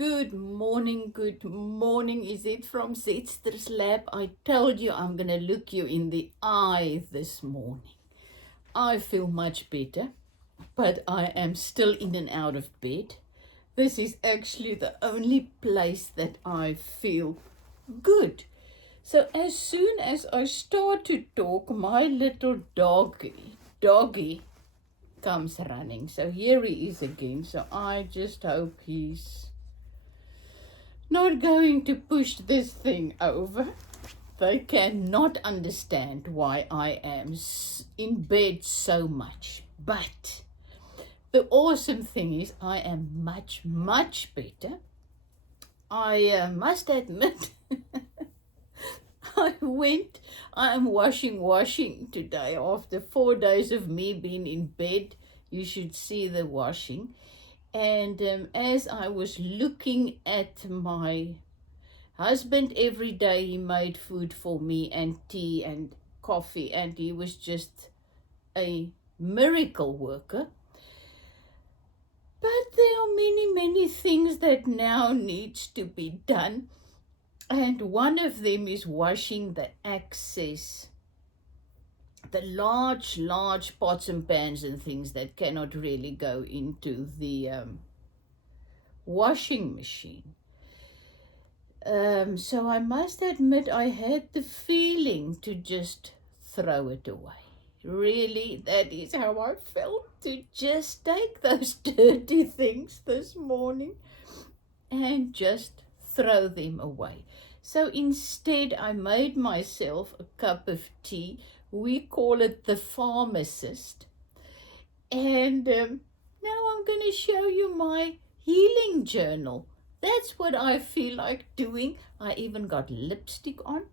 Good morning. Is it from Zetster's Lab? I told you I'm going to look you in the eye this morning. I feel much better, but I am still in and out of bed. This is actually the only place that I feel good. So as soon as I start to talk, my little doggy comes running. So here he is again. So I just hope he's not going to push this thing over. They cannot understand why I am in bed so much. But the awesome thing is I am much better. I must admit, I am washing today after 4 days of me being in bed. You should see the washing. And as I was looking at my husband every day, he made food for me and tea and coffee, and he was just a miracle worker. But there are many things that now needs to be done. And one of them is washing the excess, the large pots and pans and things that cannot really go into the washing machine. So I must admit I had the feeling to just throw it away. Really, that is how I felt, to just take those dirty things this morning and just throw them away. So instead I made myself a cup of tea. We call it the pharmacist. And now I'm going to show you my healing journal. That's what I feel like doing. I even got lipstick on.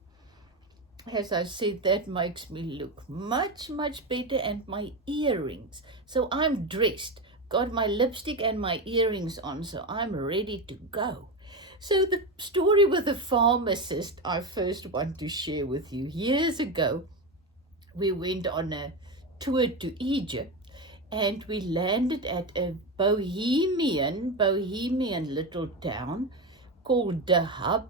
As I said, that makes me look much better, and my earrings. So I'm dressed, got my lipstick and my earrings on, so I'm ready to go. So the story with the pharmacist I first want to share with you. Years ago, we went on a tour to Egypt, and we landed at a bohemian little town called Dahab,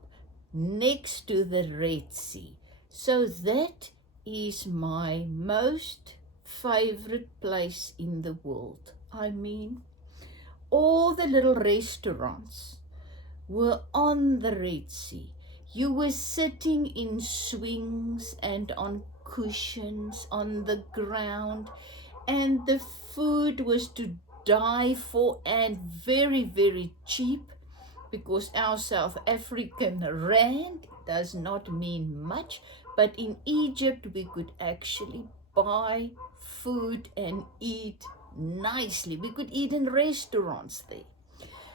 next to the Red Sea. So that is my most favorite place in the world. I mean, all the little restaurants were on the Red Sea. You were sitting in swings and on cushions on the ground, and the food was to die for, and very cheap, because our South African rand does not mean much, but in Egypt we could actually buy food and eat nicely. We could eat in restaurants there.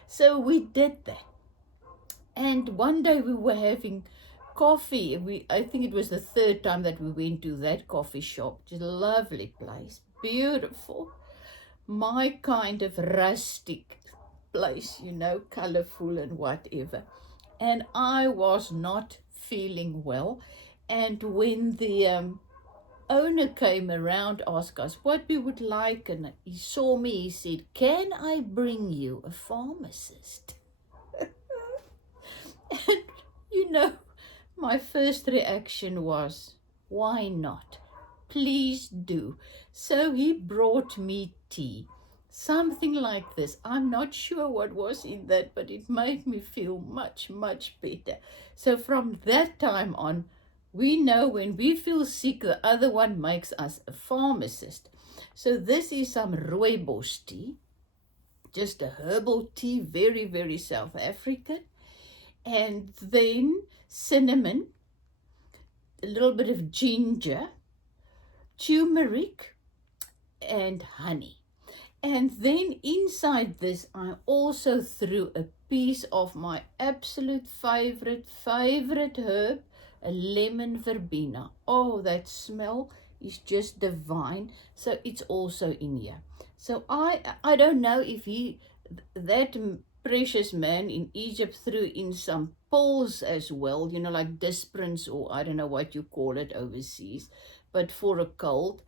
So we did that. And one day we were having coffee. I think it was the third time that we went to that coffee shop. It's a lovely place, beautiful, my kind of rustic place, colorful and whatever. And I was not feeling well. And when the owner came around, asked us what we would like, and he saw me, he said, "Can I bring you a pharmacist?" And my first reaction was, why not? Please do. So he brought me tea, something like this. I'm not sure what was in that, but it made me feel much better. So from that time on, we know when we feel sick, the other one makes us a pharmacist. So this is some rooibos tea, just a herbal tea, very South African. And then cinnamon, a little bit of ginger, turmeric, and honey. And then inside this, I also threw a piece of my absolute favorite herb, a lemon verbena. Oh, that smell is just divine. So it's also in here. So I don't know if that precious man in Egypt threw in some pills as well, like Disprin, or I don't know what you call it overseas, but for a cold.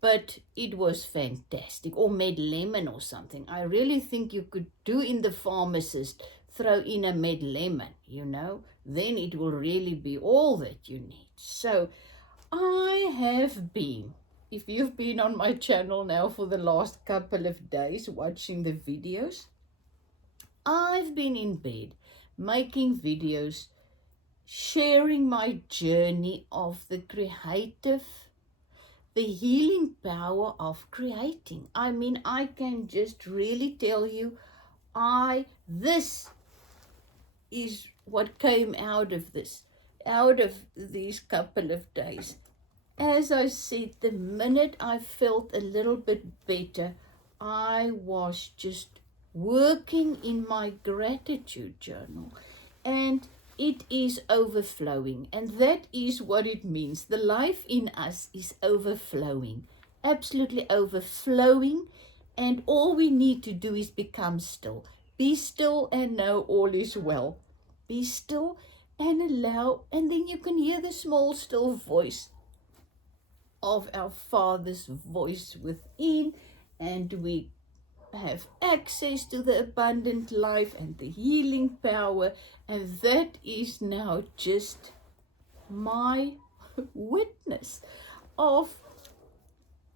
but it was fantastic. Or Med Lemon or something. I really think you could do in the pharmacist, throw in a Med Lemon, you know, then it will really be all that you need. So I have been, if you've been on my channel now for the last couple of days watching the videos, I've been in bed making videos, sharing my journey of the creative, the healing power of creating. I mean, I can just really tell you, this is what came out of these couple of days. As I said, the minute I felt a little bit better, I was just working in my gratitude journal, and it is overflowing. And that is what it means. The life in us is overflowing, absolutely overflowing. And all we need to do is become still. Be still and know all is well. Be still and allow, and then you can hear the small, still voice of our Father's voice within, and we have access to the abundant life and the healing power. And that is now just my witness of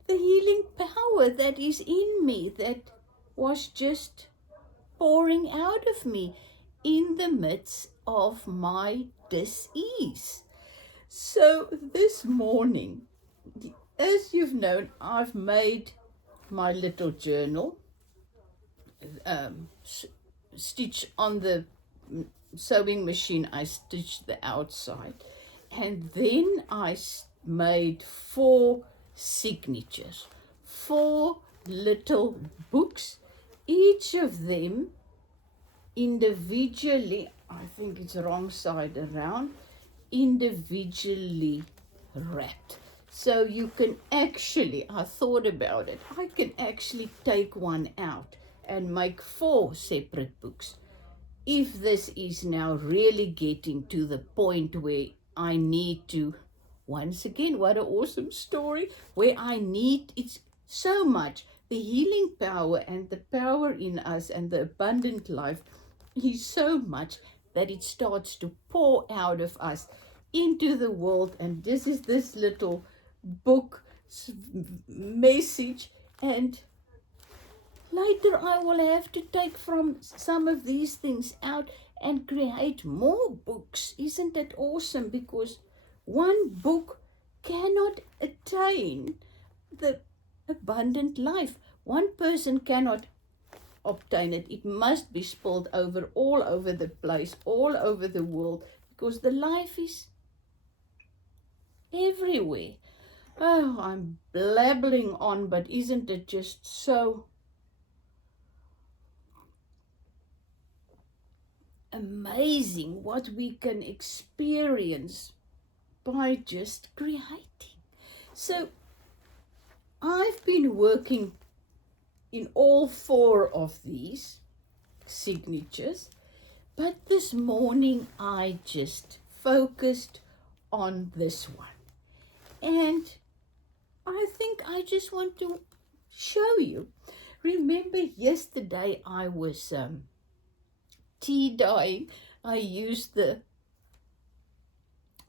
the healing power that is in me, that was just pouring out of me in the midst of my dis-ease. So this morning, as you've known, I've made my little journal, stitch on the sewing machine. I stitched the outside, and then I made 4 signatures, 4 little books, each of them individually, I think it's wrong side around, individually wrapped. So you can actually, I thought about it, I can actually take one out and make 4 separate books. If this is now really getting to the point where I need to, once again, what an awesome story, where I need, it's so much, the healing power and the power in us and the abundant life is so much that it starts to pour out of us into the world. And this is this little book message, and later I will have to take from some of these things out and create more books. Isn't that awesome? Because one book cannot attain the abundant life. One person cannot obtain it. It must be spilled over all over the place, all over the world, because the life is everywhere. Oh, I'm blabbling on, but isn't it just so amazing what we can experience by just creating? So I've been working in all 4 of these signatures, but this morning I just focused on this one. And I think I just want to show you. Remember yesterday I was tea dyeing. I used the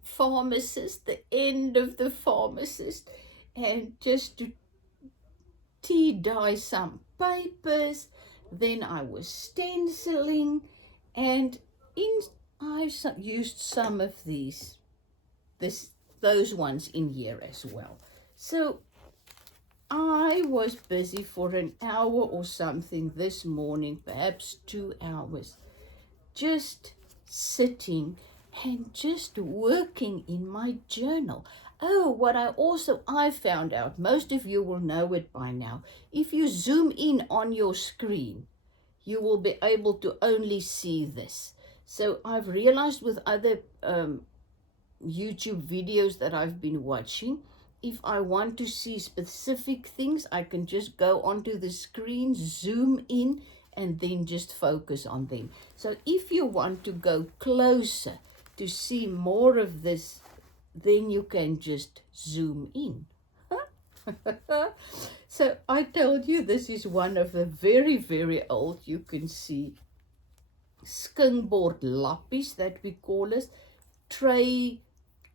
pharmacist, the end of the pharmacist, and just to tea dye some papers. Then I was stenciling, and I used some of those ones in here as well. So I was busy for an hour or something this morning, perhaps 2 hours, just sitting and just working in my journal. Oh, what I found out, most of you will know it by now, if you zoom in on your screen, you will be able to only see this. So I've realized with other YouTube videos that I've been watching, if I want to see specific things, I can just go onto the screen, zoom in, and then just focus on them. So if you want to go closer to see more of this, then you can just zoom in. Huh? So I told you this is one of the very, very old, you can see, skingboard lappies that we call it, tray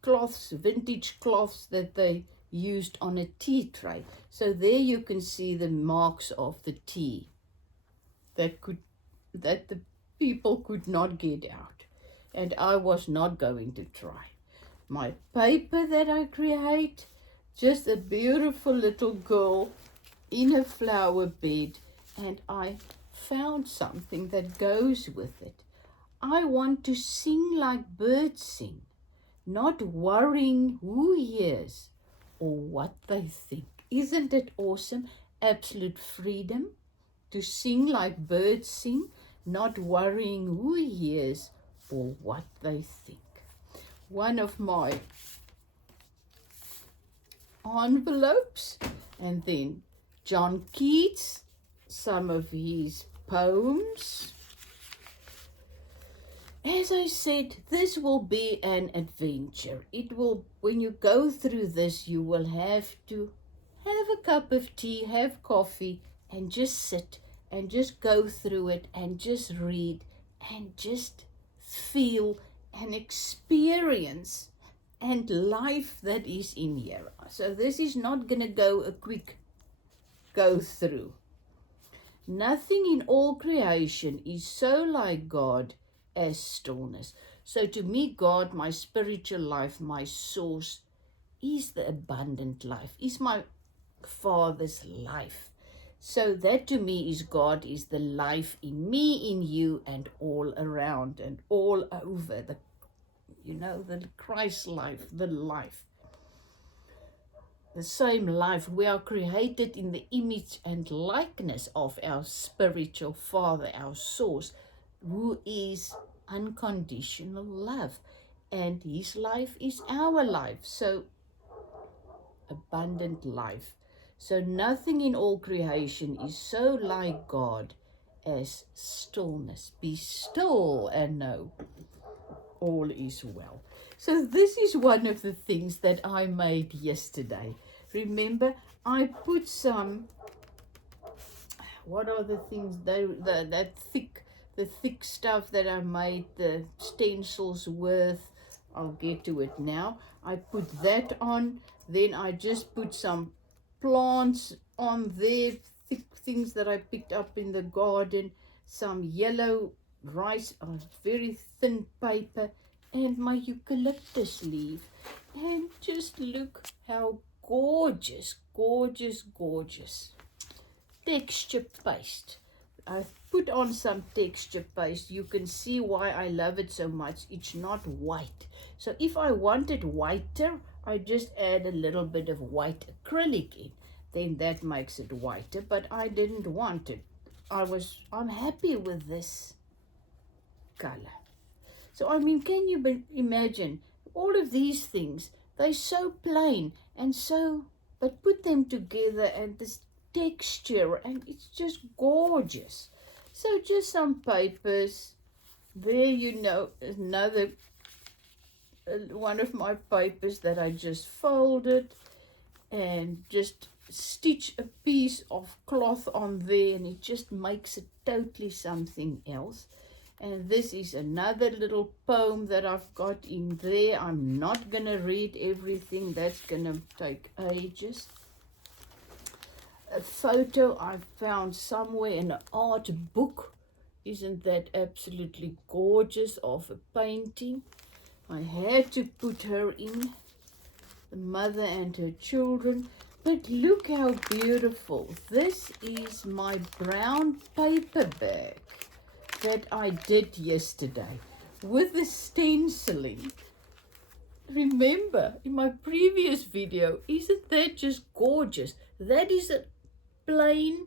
cloths, vintage cloths that they used on a tea tray. So there you can see the marks of the tea that the people could not get out, and I was not going to try. My paper that I create, just a beautiful little girl in a flower bed, and I found something that goes with it. I want to sing like birds sing, not worrying who hears or what they think. Isn't it awesome? Absolute freedom to sing like birds sing, not worrying who hears or what they think. One of my envelopes, and then John Keats, some of his poems. As I said, this will be an adventure. It will, when you go through this, you will have to have a cup of tea, have coffee, and just sit and just go through it and just read and just feel and experience and life that is in here. So this is not going to go a quick go through. Nothing in all creation is so like God as stillness. So to me, God, my spiritual life, my source, is the abundant life, is my Father's life. So that to me is God, is the life in me, in you, and all around and all over, the Christ life, the life. The same life. We are created in the image and likeness of our spiritual Father, our source, who is unconditional love. And his life is our life. So abundant life. So nothing in all creation is so like God as stillness. Be still and know all is well. So this is one of the things that I made yesterday. Remember, I put some, what are the things, the thick stuff that I made the stencils with. I'll get to it now. I put that on, then I just put some plants on there, thick things that I picked up in the garden, some yellow rice, very thin paper, and my eucalyptus leaf. And just look how gorgeous, gorgeous, gorgeous. Texture paste. I've put on some texture paste. You can see why I love it so much. It's not white. So if I wanted whiter, I just add a little bit of white acrylic in. Then that makes it whiter, but I didn't want it. I'm happy with this color. So I mean, can you imagine all of these things? They're so plain and so, but put them together and this texture, and it's just gorgeous. So just some papers. There, another one of my papers that I just folded and just stitch a piece of cloth on there, and it just makes it totally something else. And this is another little poem that I've got in there. I'm not going to read everything. That's going to take ages. A photo I found somewhere in an art book. Isn't that absolutely gorgeous, of a painting? I had to put her in, the mother and her children. But look how beautiful. This is my brown paper bag that I did yesterday with the stenciling. Remember in my previous video, isn't that just gorgeous? That is a plain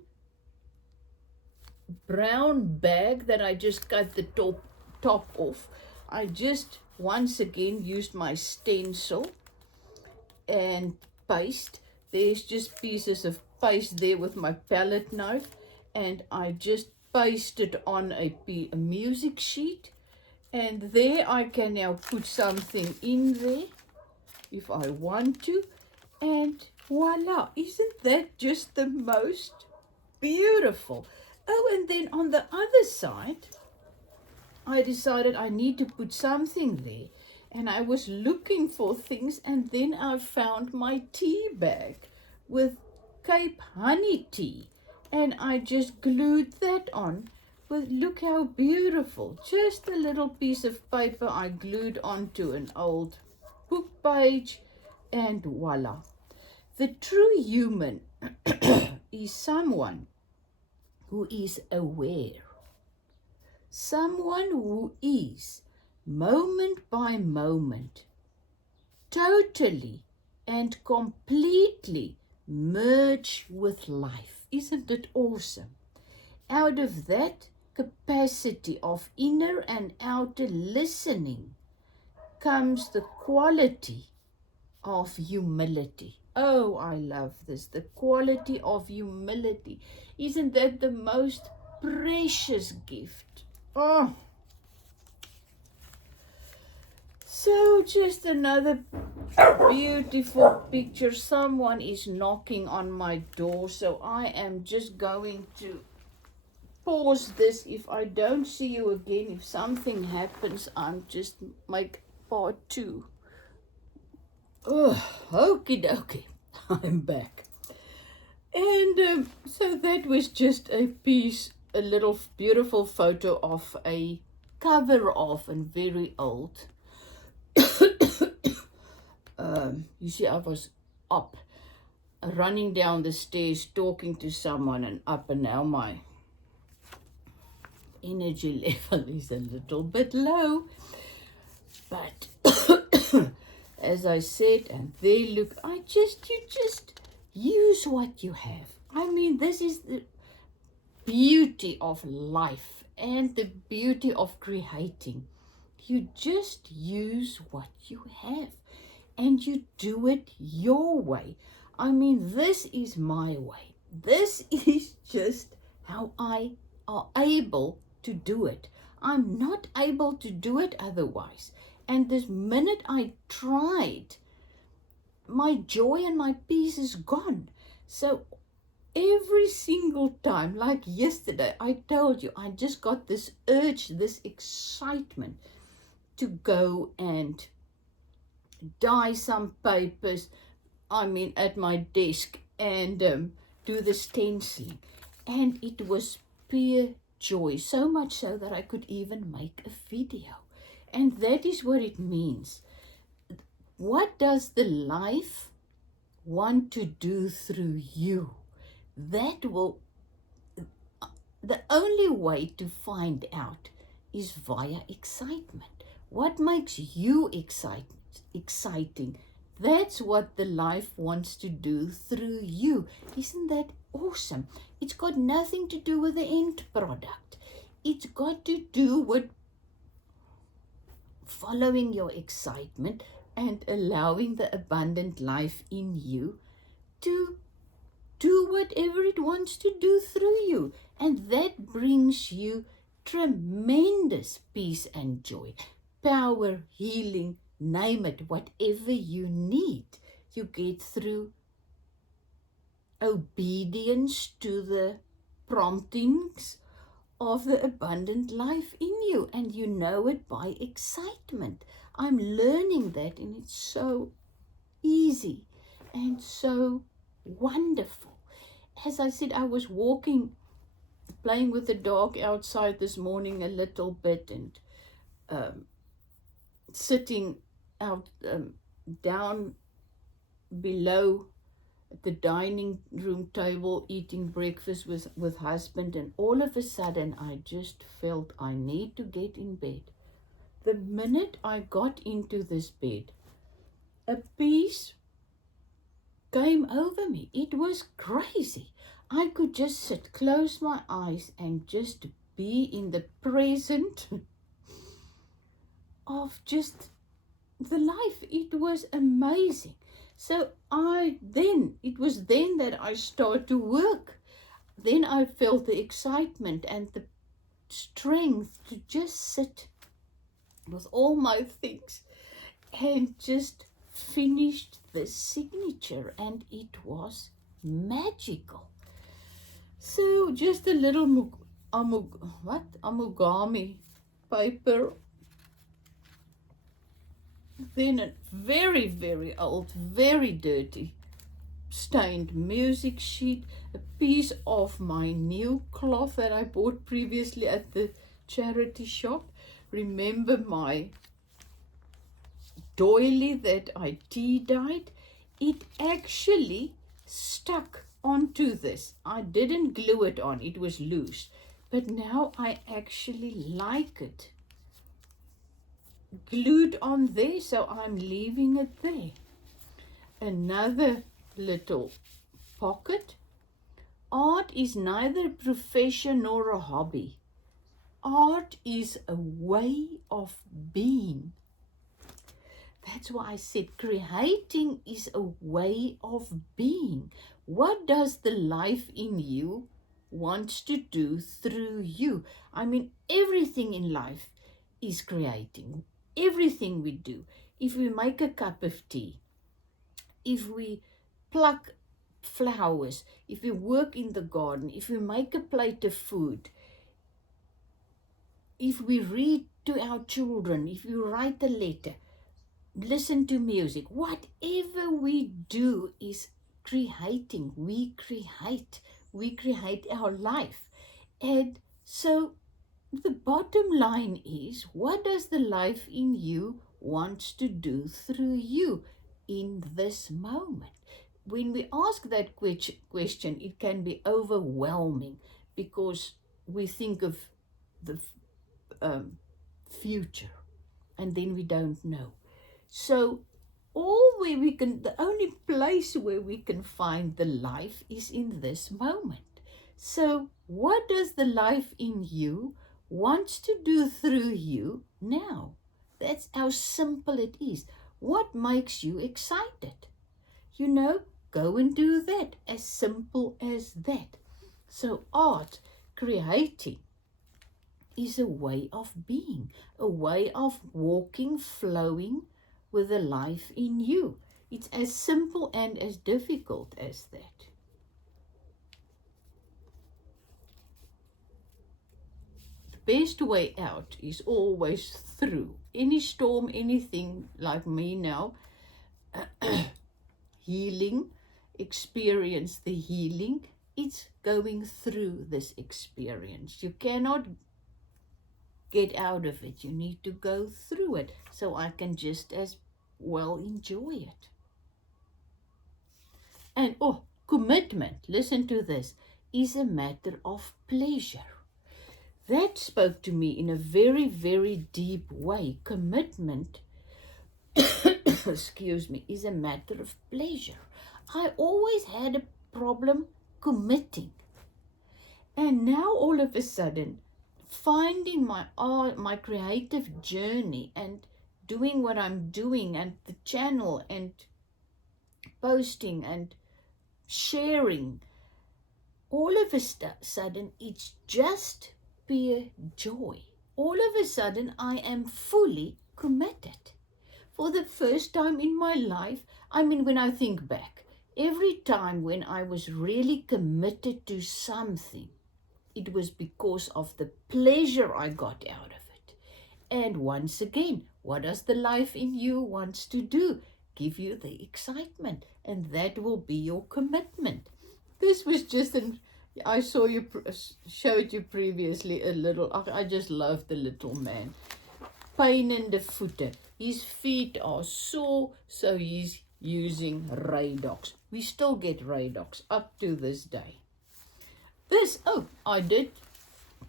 brown bag that I just cut the top off. I just once again used my stencil and paste. There's just pieces of paste there with my palette knife, and I just pasted on a music sheet, and there I can now put something in there if I want to, and Voila, isn't that just the most beautiful? Oh, and then on the other side, I decided I need to put something there. And I was looking for things, and then I found my tea bag with Cape honey tea. And I just glued that on. But look how beautiful. Just a little piece of paper I glued onto an old book page, and voila. The true human is someone who is aware. Someone who is, moment by moment, totally and completely merged with life. Isn't it awesome? Out of that capacity of inner and outer listening comes the quality of humility. Oh, I love this. The quality of humility. Isn't that the most precious gift? Oh. So just another beautiful picture. Someone is knocking on my door, so I am just going to pause this. If I don't see you again, if something happens, I'm just make part 2. Oh, okie dokie. I'm back. And so that was just a little beautiful photo of a cover of a very old. You see, I was up, running down the stairs, talking to someone, and up, and now my energy level is a little bit low. But as I said, and they look, you just use what you have. I mean, this is the beauty of life and the beauty of creating. You just use what you have, and you do it your way. I mean, this is my way. This is just how I are able to do it. I'm not able to do it otherwise. And this minute I tried, my joy and my peace is gone. So every single time, like yesterday, I told you, I just got this urge, this excitement to go and dye some papers, at my desk, and do the stenciling. And it was pure joy, so much so that I could even make a video. And that is what it means. What does the life want to do through you? The only way to find out is via excitement. What makes you exciting? That's what the life wants to do through you. Isn't that awesome? It's got nothing to do with the end product. It's got to do with following your excitement and allowing the abundant life in you to do whatever it wants to do through you. And that brings you tremendous peace and joy, power, healing, name it, whatever you need, you get through obedience to the promptings of the abundant life in you, and you know it by excitement. I'm learning that, and it's so easy and so wonderful. As I said, I was playing with the dog outside this morning a little bit, and sitting out down below at the dining room table eating breakfast with husband, and all of a sudden I just felt I need to get in bed. The minute I got into this bed, a peace came over me. It was crazy. I could just sit, close my eyes, and just be in the present of just the life. It was amazing. So it was then that I started to work. Then I felt the excitement and the strength to just sit with all my things and just finished the signature, and it was magical. So just a little amugami paper, then a very, very old, very dirty stained music sheet, a piece of my new cloth that I bought previously at the charity shop. Remember my doily that I tea dyed? It actually stuck onto this. I didn't glue it on, it was loose, but now I actually like it glued on there, so I'm leaving it there. Another little pocket. Art is neither a profession nor a hobby. Art is a way of being. That's why I said creating is a way of being. What does the life in you wants to do through you? I mean, everything in life is creating. Everything we do. If we make a cup of tea, if we pluck flowers, if we work in the garden, if we make a plate of food, if we read to our children, if we write a letter, listen to music, whatever we do is creating. We create our life. And so the bottom line is, what does the life in you wants to do through you in this moment? When we ask that question, it can be overwhelming because we think of the future and then we don't know. So the only place where we can find the life is in this moment. So what does the life in you wants to do through you now? That's how simple it is. What makes you excited? Go and do that. As simple as that. So art, creating, is a way of being, a way of walking, flowing with the life in you. It's as simple and as difficult as that. The best way out is always through. Any storm, anything like me now, healing, experience the healing, it's going through this experience. You cannot get out of it. You need to go through it, so I can just as well enjoy it. And commitment, listen to this, is a matter of pleasure. That spoke to me in a very, very deep way. Commitment, excuse me, is a matter of pleasure. I always had a problem committing. And now all of a sudden, finding my art, my creative journey, and doing what I'm doing, and the channel, and posting and sharing, all of a sudden it's just pure joy. All of a sudden I am fully committed. For the first time in my life, I mean, when I think back, every time when I was really committed to something, it was because of the pleasure I got out of it. And once again, what does the life in you wants to do? Give you the excitement, and that will be your commitment. This was just I showed you previously a little, I just love the little man. Pain in the voete. His feet are sore, so he's using Radox. We still get Radox up to this day. I did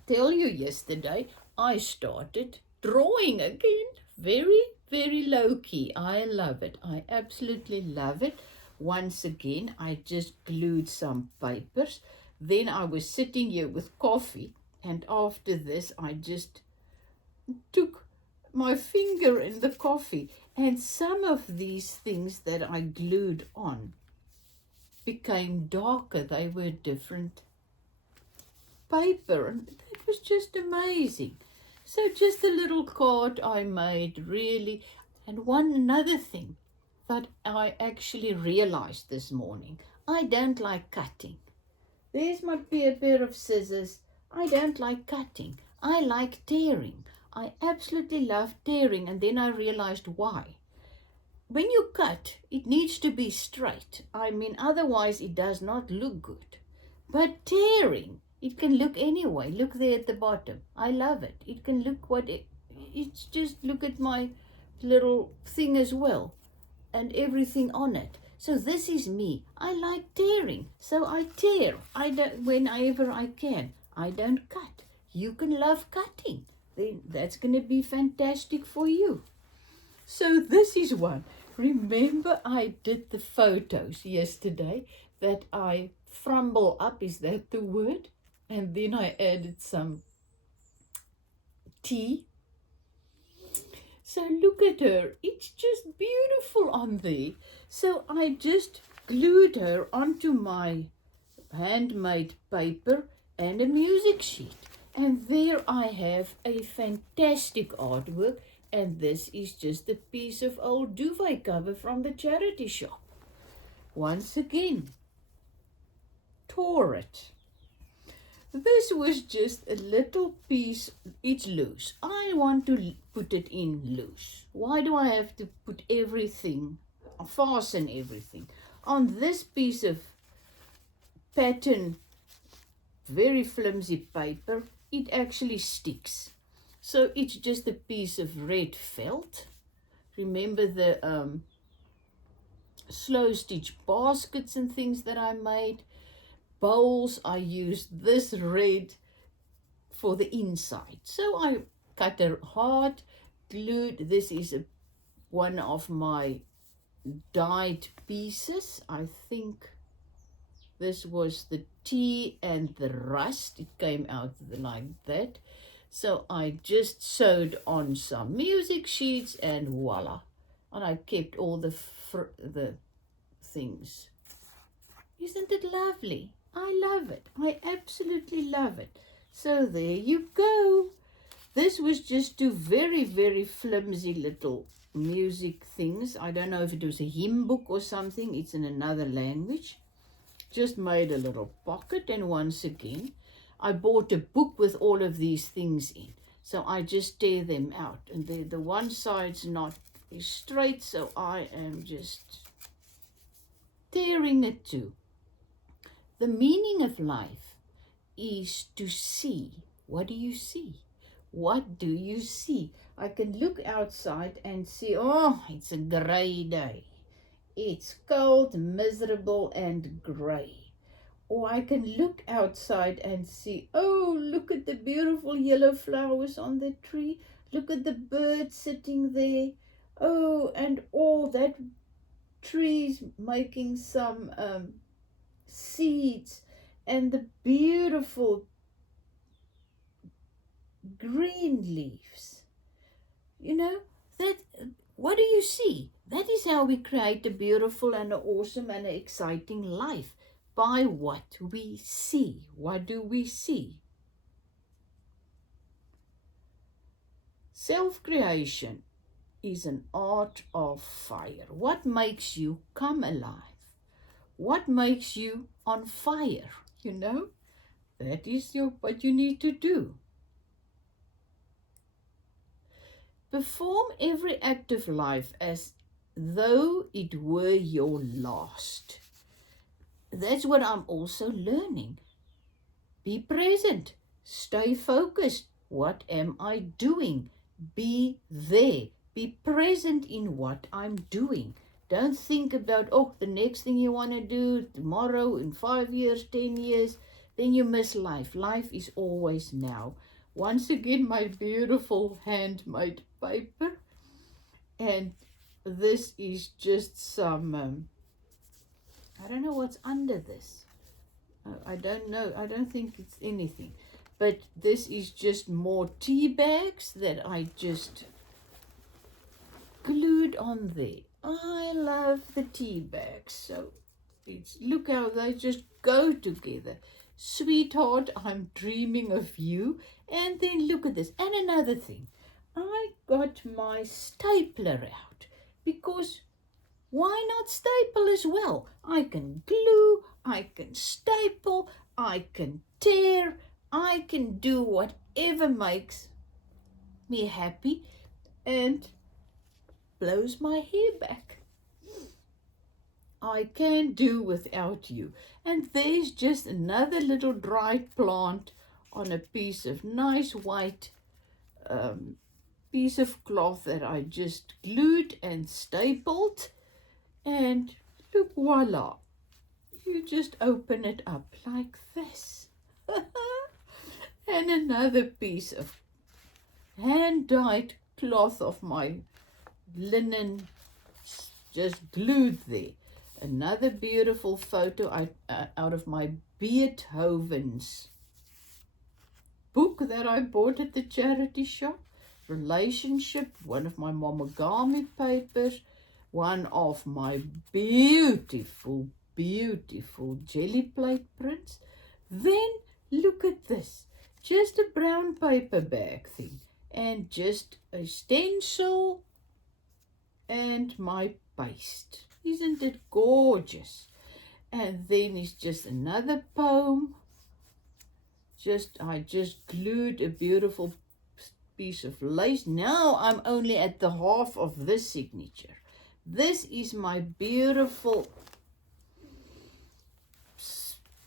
tell you yesterday, I started drawing again. Very, very low key. I love it. I absolutely love it. Once again, I just glued some papers. Then I was sitting here with coffee, and after this, I just took my finger in the coffee, and some of these things that I glued on became darker. They were different paper, and that was just amazing. So just a little card I made, really. And another thing, that I actually realized this morning. I don't like cutting. There's might be a pair of scissors. I don't like cutting. I like tearing. I absolutely love tearing, and then I realized why. When you cut, it needs to be straight. I mean, otherwise it does not look good. But tearing, it can look anyway. Look there at the bottom. I love it. It can look it's just look at my little thing as well and everything on it. So this is me. I like tearing. So I tear. I don't whenever I can. I don't cut. You can love cutting. Then that's going to be fantastic for you. So this is one. Remember I did the photos yesterday that I frumble up, is that the word? And then I added some tea. So look at her. It's just beautiful on there. So I just glued her onto my handmade paper and a music sheet. And there I have a fantastic artwork. And this is just a piece of old duvet cover from the charity shop. Once again, tore it. This was just a little piece, it's loose. I want to put it in loose. Why do I have to put everything, fasten everything? On this piece of pattern, very flimsy paper, it actually sticks. So it's just a piece of red felt. Remember the slow stitch baskets and things that I made? Bowls, I used this red for the inside. So I cut her hard, glued. This is one of my dyed pieces. I think this was the tea and the rust. It came out like that. So I just sewed on some music sheets and voila. And I kept all the things. Isn't it lovely? I love it. I absolutely love it. So there you go. This was just two very, very flimsy little music things. I don't know if it was a hymn book or something. It's in another language. Just made a little pocket, and once again, I bought a book with all of these things in. So I just tear them out. And the one side's not straight, so I am just tearing it too. The meaning of life is to see. What do you see? What do you see? I can look outside and see, oh, it's a grey day. It's cold, miserable, and grey. Or I can look outside and see, oh, look at the beautiful yellow flowers on the tree. Look at the bird sitting there. Oh, and all that trees making some seeds, and the beautiful green leaves. You know, that, what do you see? That is how we create a beautiful and an awesome and an exciting life. By what we see. What do we see? Self-creation is an art of fire. What makes you come alive? What makes you on fire? You know, that is what you need to do. Perform every act of life as though it were your last. That's what I'm also learning. Be present. Stay focused. What am I doing? Be there. Be present in what I'm doing. Don't think about, oh, the next thing you want to do tomorrow, in 5 years, 10 years. Then you miss life. Life is always now. Once again, my beautiful handmade paper. And this is just some... I don't know what's under this. I don't know. I don't think it's anything. But this is just more tea bags that I just glued on there. I love the tea bags. So look how they just go together. Sweetheart, I'm dreaming of you. And then look at this. And another thing. I got my stapler out because Why not staple as well? I can glue, I can staple, I can tear, I can do whatever makes me happy and blows my hair back. I can't do without you. And there's just another little dried plant on a piece of nice white piece of cloth that I just glued and stapled. And look, voila, you just open it up like this. And another piece of hand-dyed cloth of my linen just glued there. Another beautiful photo out of my Beethoven's book that I bought at the charity shop. Relationship, one of my Momogami papers, one of my beautiful, beautiful jelly plate prints. Then look at this, just a brown paper bag thing and just a stencil and my paste. Isn't it gorgeous? And then it's just another poem. I just glued a beautiful piece of lace. Now I'm only at the half of this signature. This is my beautiful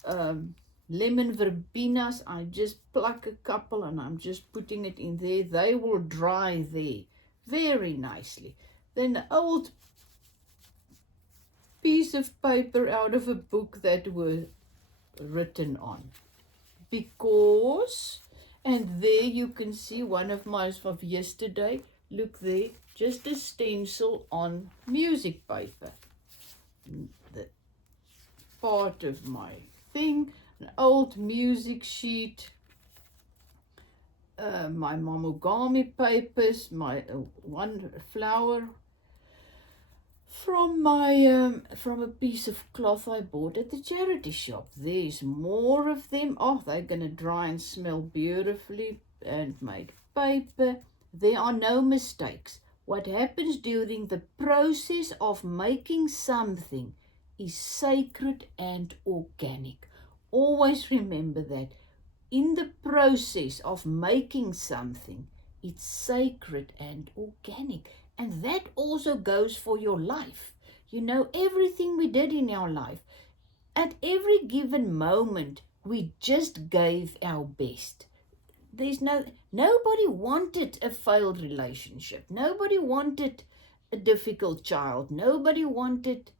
lemon verbenas. I just pluck a couple and I'm just putting it in there. They will dry there very nicely. Then the old piece of paper out of a book that were written on. Because, and there you can see one of mine of yesterday. Look there, just a stencil on music paper. The part of my thing, an old music sheet, my Momogami papers, my one flower from a piece of cloth I bought at the charity shop. There's more of them. Oh, they're gonna dry and smell beautifully and make paper. There are no mistakes. What happens during the process of making something is sacred and organic. Always remember that. In the process of making something, it's sacred and organic. And that also goes for your life. You know, everything we did in our life, at every given moment, we just gave our best. Nobody wanted a failed relationship. Nobody wanted a difficult child. Nobody wanted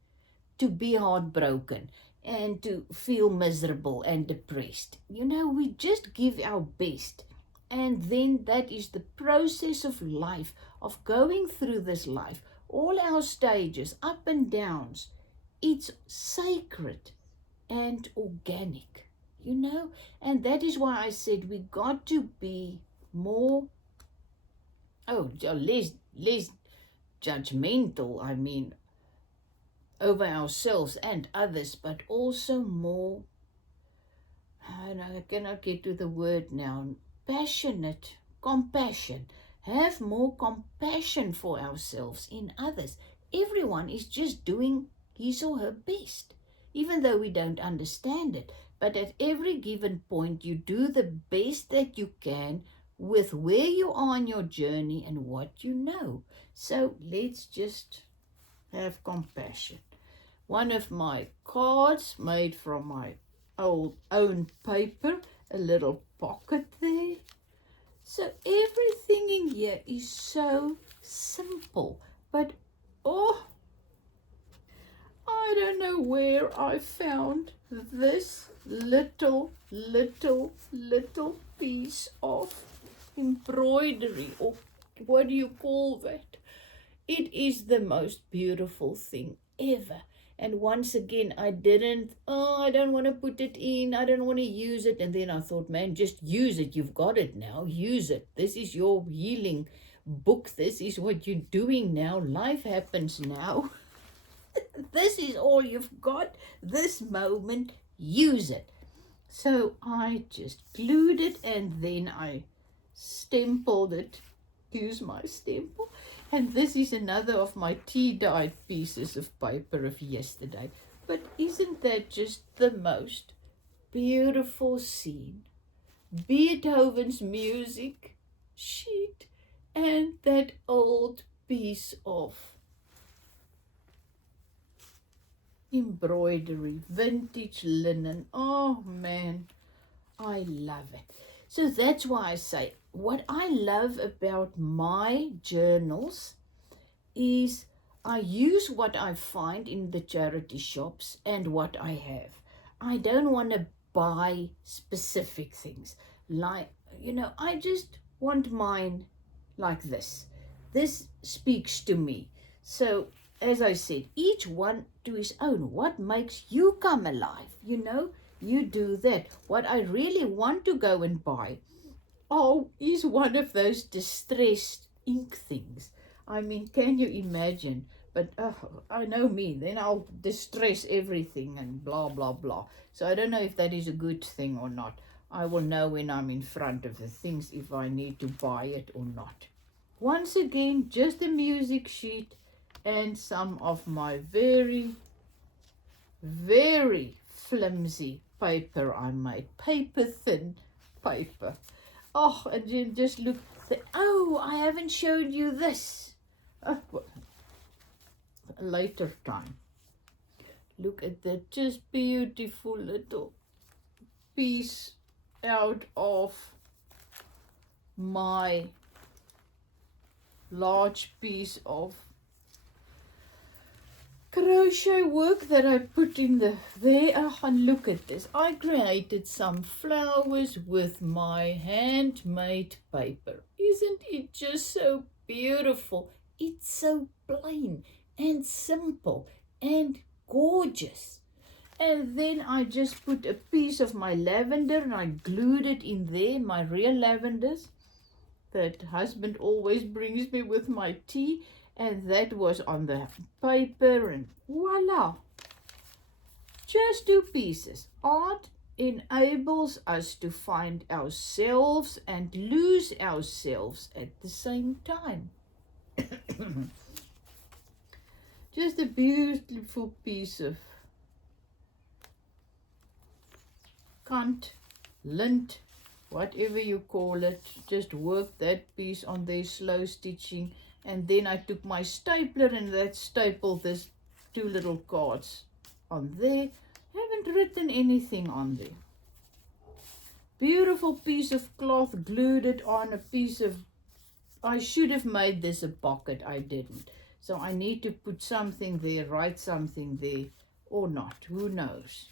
to be heartbroken and to feel miserable and depressed. You know, we just give our best. And then that is the process of life, of going through this life, all our stages, up and downs. It's sacred and organic, you know? And that is why I said we got to be more, less judgmental, I mean, over ourselves and others, but also more, I cannot get to the word now, passionate, compassion. Have more compassion for ourselves in others. Everyone is just doing his or her best, even though we don't understand it. But at every given point, you do the best that you can with where you are on your journey and what you know. So let's just have compassion. One of my cards made from my own paper, a little pocket there. So everything in here is so simple, but I don't know where I found this little piece of embroidery, or what do you call that? It is the most beautiful thing ever. And once again, I don't want to put it in. I don't want to use it. And then I thought, man, just use it. You've got it now. Use it. This is your healing book. This is what you're doing now. Life happens now. This is all you've got. This moment, use it. So I just glued it and then I stamped it. Use my stample. And this is another of my tea-dyed pieces of paper of yesterday. But isn't that just the most beautiful scene? Beethoven's music sheet and that old piece of embroidery, vintage linen. Oh man, I love it. So that's why I say what I love about my journals is I use what I find in the charity shops and what I have. I don't want to buy specific things. Like, I just want mine like this. This speaks to me. So, as I said, each one to his own. What makes you come alive? You do that. What I really want to go and buy, is one of those distressed ink things. I mean, can you imagine? But I know me, then I'll distress everything and blah, blah, blah. So I don't know if that is a good thing or not. I will know when I'm in front of the things if I need to buy it or not. Once again, just a music sheet and some of my very, very flimsy paper I made. Paper thin paper. Oh, and then just look. I haven't showed you this. A later time. Look at that, just beautiful little piece out of my large piece of crochet work that I put in there. And look at this. I created some flowers with my handmade paper. Isn't it just so beautiful? It's so plain and simple and gorgeous. And then I just put a piece of my lavender and I glued it in there, my real lavenders that husband always brings me with my tea. And that was on the paper, and voila! Just 2 pieces. Art enables us to find ourselves and lose ourselves at the same time. Just a beautiful piece of kant, lint, whatever you call it. Just work that piece on there, slow stitching. And then I took my stapler and that stapled this 2 little cards on there. Haven't written anything on there. Beautiful piece of cloth, glued it on a piece of, I should have made this a pocket, I didn't. So I need to put something there, write something there, or not, who knows.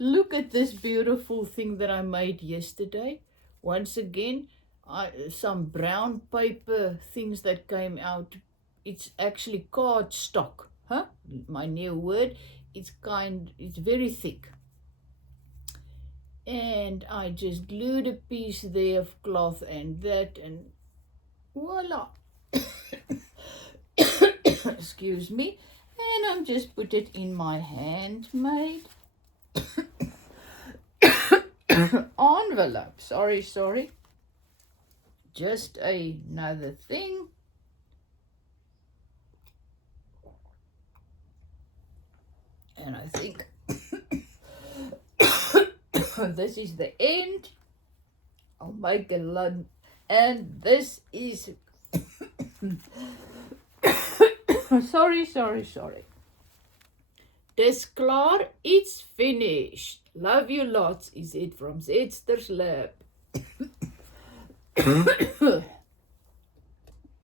Look at this beautiful thing that I made yesterday. Once again, some brown paper things that came out. It's actually cardstock, my new word. It's very thick. And I just glued a piece there of cloth and that, and voila. Excuse me. And I'm just put it in my handmade envelope. Sorry. Just another thing. And I think this is the end. I'll make a lunch. And this is sorry. Dis klaar, it's finished. Love you lots, is it from Zedster's Lab.